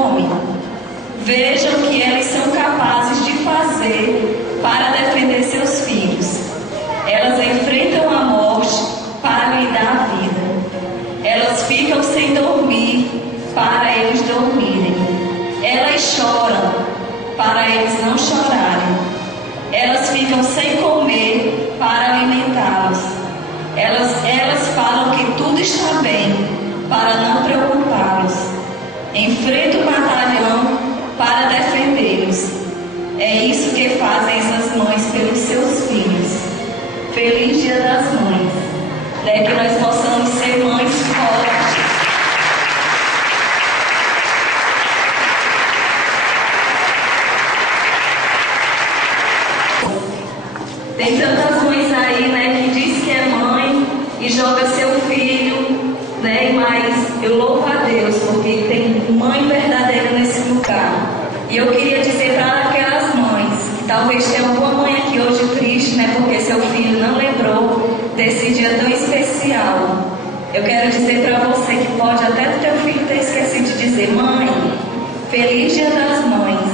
fome. Vejam o que elas são capazes de fazer para defender seus filhos. Elas enfrentam a morte para lhe dar a vida. Elas ficam sem dormir para eles dormirem. Elas choram para eles não chorarem. Elas ficam sem comer para alimentá-los. Elas falam que tudo está bem para não preocupá-los. Enfrentam o batalhão para defendê-los. É isso que fazem essas mães pelos seus filhos. Feliz Dia das Mães. Que nós possamos ser mães fortes. Tem tantas mães aí, né, que diz que é mãe e joga seu filho, né, mas eu louvo a Deus porque tem mãe verdadeira nesse lugar. E eu queria dizer para aquelas mães, que talvez tenha alguma mãe aqui hoje triste, né, porque seu filho não lembrou desse dia tão especial. Eu quero dizer para você que pode até o teu filho ter esquecido de dizer: mãe, feliz Dia das Mães.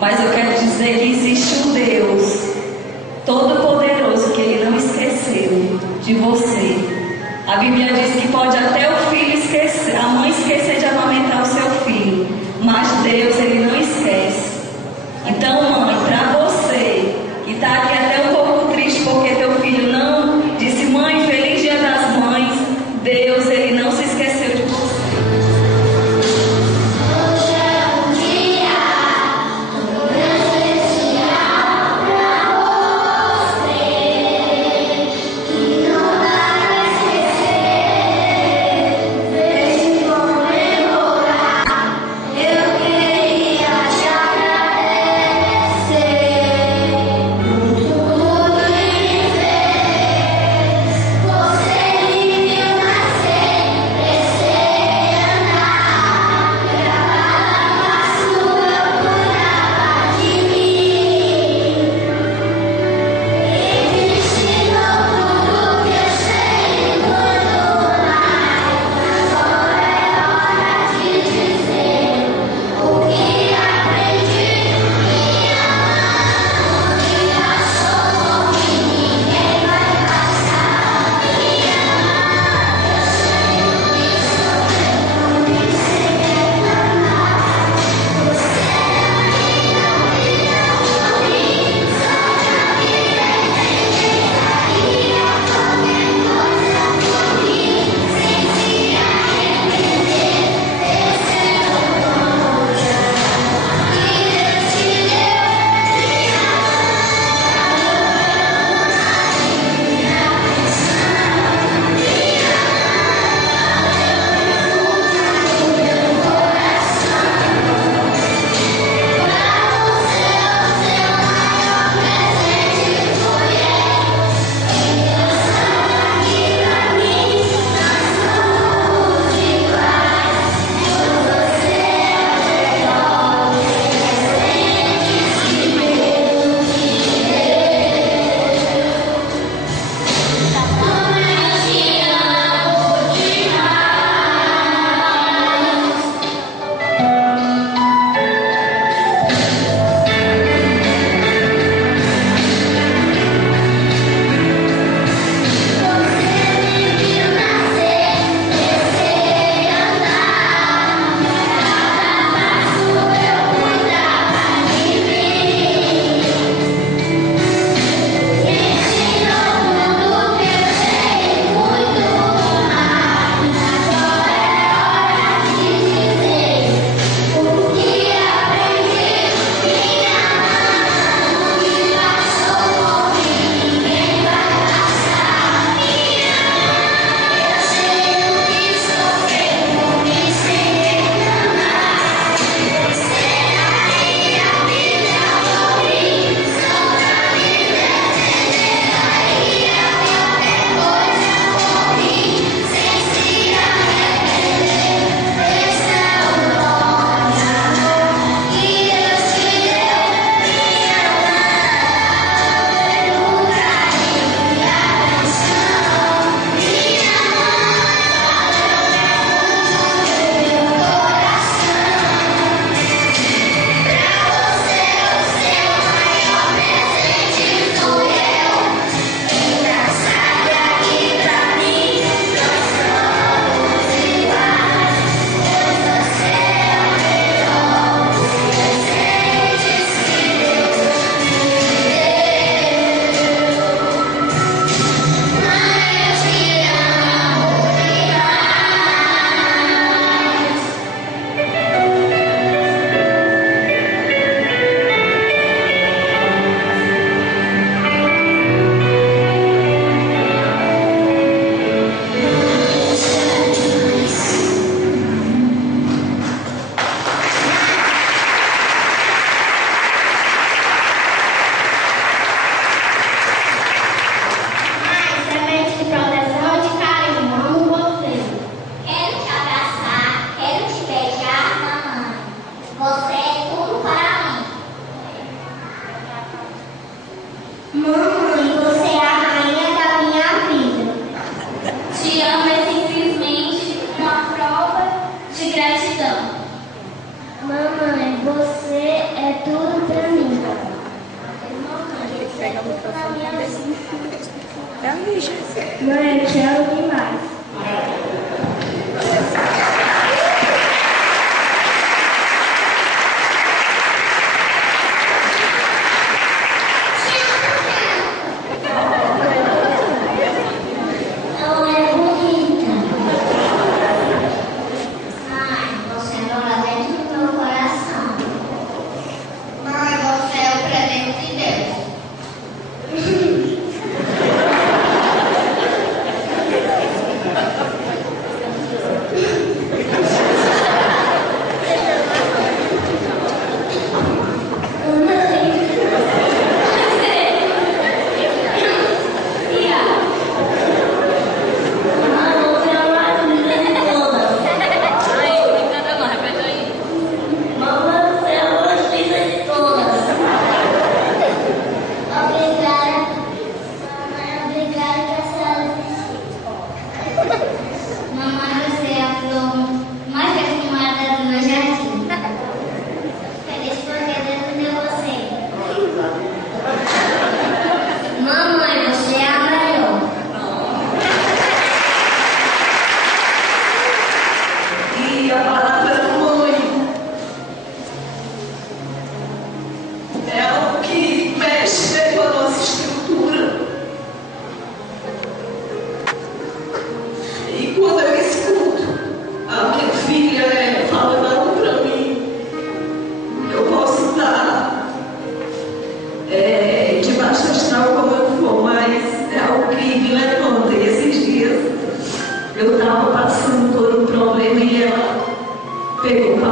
Mas eu quero dizer que existe um Deus Todo-Poderoso que Ele não esqueceu de você. A Bíblia diz que pode até o filho esquecer, a mãe esquecer de amamentar o seu filho, mas Deus, Ele não esquece. Então, mãe, para você que está aqui até um pouco triste porque teu filho não disse: mãe, feliz Dia das Mães, Deus, Ele não se esqueceu de você. Comemoramos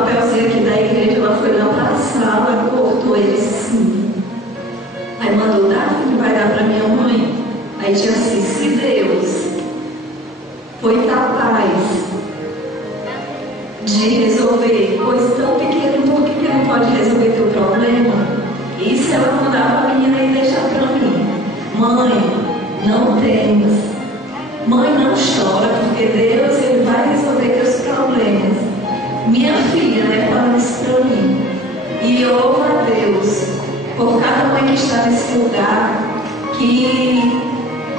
papelzinho aqui da igreja, ela foi lá para a sala, cortou ele sim. Aí mandou, vai dar para minha mãe. Aí tinha assim, se Deus foi capaz de resolver coisa tão pequena, por que ele não pode resolver teu problema? Isso ela mandava a menina aí deixar para mim. Mãe, não temas. Mãe, não chora, porque Deus ele vai resolver teus problemas. Minha filha, né, falando isso para mim. E louva a Deus por cada mãe que está nesse lugar. Que,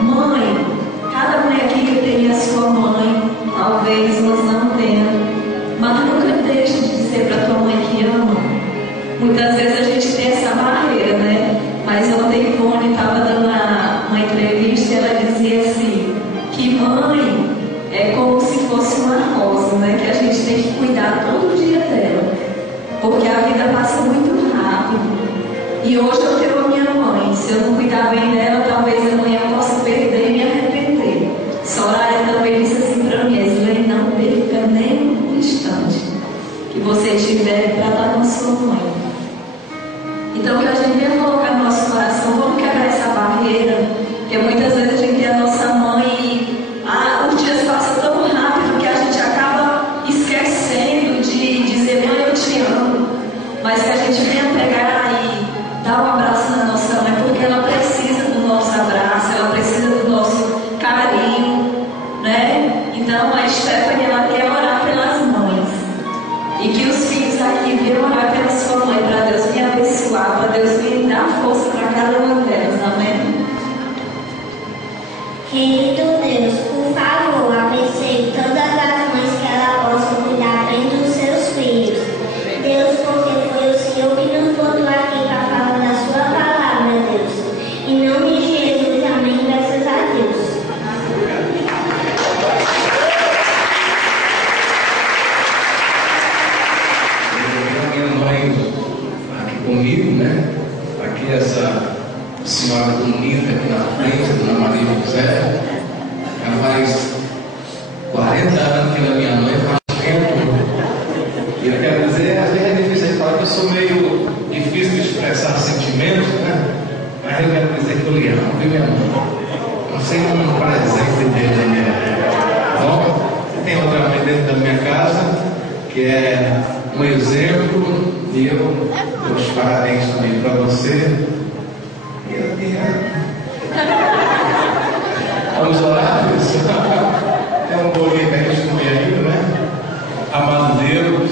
mãe, cada mãe aqui tem a sua mãe, talvez nós não tenhamos, mas nunca deixe de dizer para tua mãe que ama. Muitas vezes a gente tem essa barreira, né? Mas ontem Ivone estava dando uma entrevista e ela dizia assim, que mãe é como se fosse uma rosa, né? Que a gente tem que cuidar todo dia dela, porque a vida passa muito rápido. E hoje eu tenho a minha mãe, se eu não cuidar bem dela, talvez amanhã eu possa perder e me arrepender. Soraya também disse assim para mim, Esley, não perca nem um instante que você tiver para estar com a sua mãe. Então que a gente venha colocar no nosso coração, vamos quebrar essa barreira, porque muitas vezes a gente tem a nossa mãe e os dias passam tão rápido que a gente acaba esquecendo de dizer, mãe, eu te amo. Mas que a gente venha pegar e dar um abraço na nossa mãe, porque ela precisa do nosso abraço, ela precisa do nosso carinho, né? Então a Stephanie, ela quer orar pelas mães. E que os filhos aqui venham orar pela sua mãe, para Deus me abençoar, para Deus me dar força para cada uma delas. Amém? Querido Deus, por favor, abençoe todas as mães que ela possa cuidar bem dos seus filhos. Deus, porque foi o Senhor que nos botou aqui para falar da sua palavra, Deus. Em nome de Jesus, amém, graças a Deus. Minha mãe aqui comigo, né? Aqui essa senhora bonita aqui na frente, Dona Maria José. Ela faz 40 anos que ela é minha mãe, faz tempo. E eu quero dizer, às vezes é difícil falar que eu sou meio difícil de expressar sentimentos, né? Mas eu quero dizer que eu lhe amo, viu, minha mãe? Eu sei um presente dele na minha vida. Bom, tem outra mãe dentro da minha casa que é um exemplo, e eu dou os parabéns também para você. E eu vamos orar, pessoal. É um bolinho para a gente comer ainda, né? Amado Deus,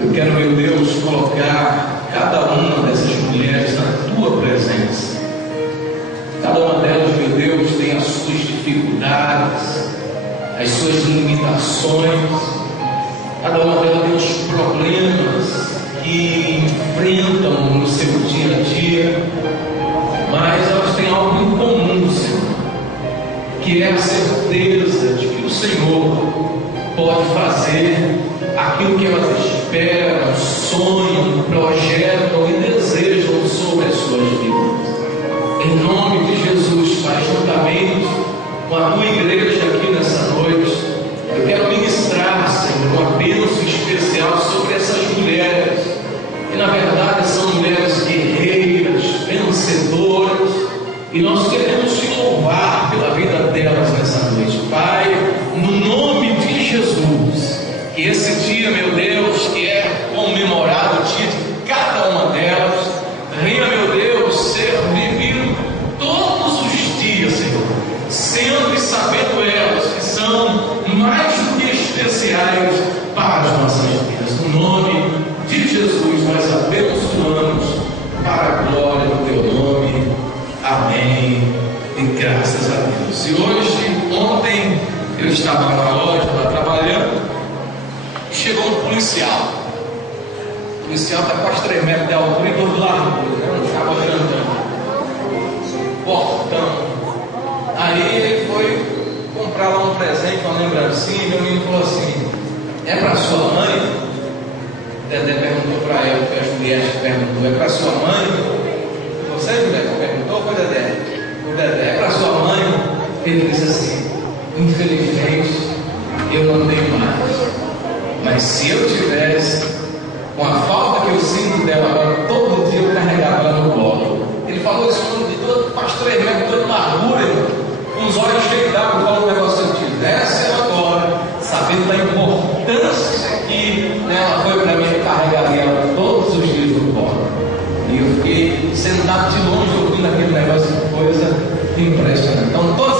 eu quero, meu Deus, colocar cada uma dessas mulheres na tua presença. Cada uma delas, meu Deus, tem as suas dificuldades, as suas limitações. Cada uma delas tem os problemas que enfrentam no seu dia a dia, mas elas têm algo em comum, Senhor, que é a certeza de que o Senhor pode fazer aquilo que elas esperam, sonham, projetam e desejam sobre as suas vidas. Em nome de Jesus, Pai, juntamente com a tua igreja aqui nessa noite, eu quero ministrar, Senhor, uma bênção especial sobre essas mulheres, que na verdade são mulheres guerreiras, vencedoras, e nós queremos te louvar pela vida delas nessa noite. Pai, no nome de Jesus, que esse dia, meu Deus, que é comemorado o dia de cada uma delas, venha, meu Deus, ser vivido todos os dias, Senhor, sendo e sabendo elas que são mais do que especiais para as nossas vidas. No nome de Jesus, nós abençoamos para a glória do teu nome. Amém. E graças a Deus. E hoje, ontem, eu estava na loja, lá trabalhando, e chegou um policial. O policial está quase 3 metros de altura e 2 largos, né? Um cabo grandão, portão. Aí ele foi comprar lá um presente, uma lembrancinha, e o menino falou assim: é para sua mãe? Dedé perguntou para ela, que as mulheres perguntou: é para sua mãe? Você, mulher, que perguntou? Foi Dedé? O Dedé, é para sua mãe? Ele disse assim: infelizmente eu não tenho mais, mas se eu tivesse, saber da importância que ela foi para mim carregar ela todos os dias no colo. E eu fiquei sentado de longe ouvindo aquele negócio, coisa impressionante. Então, todas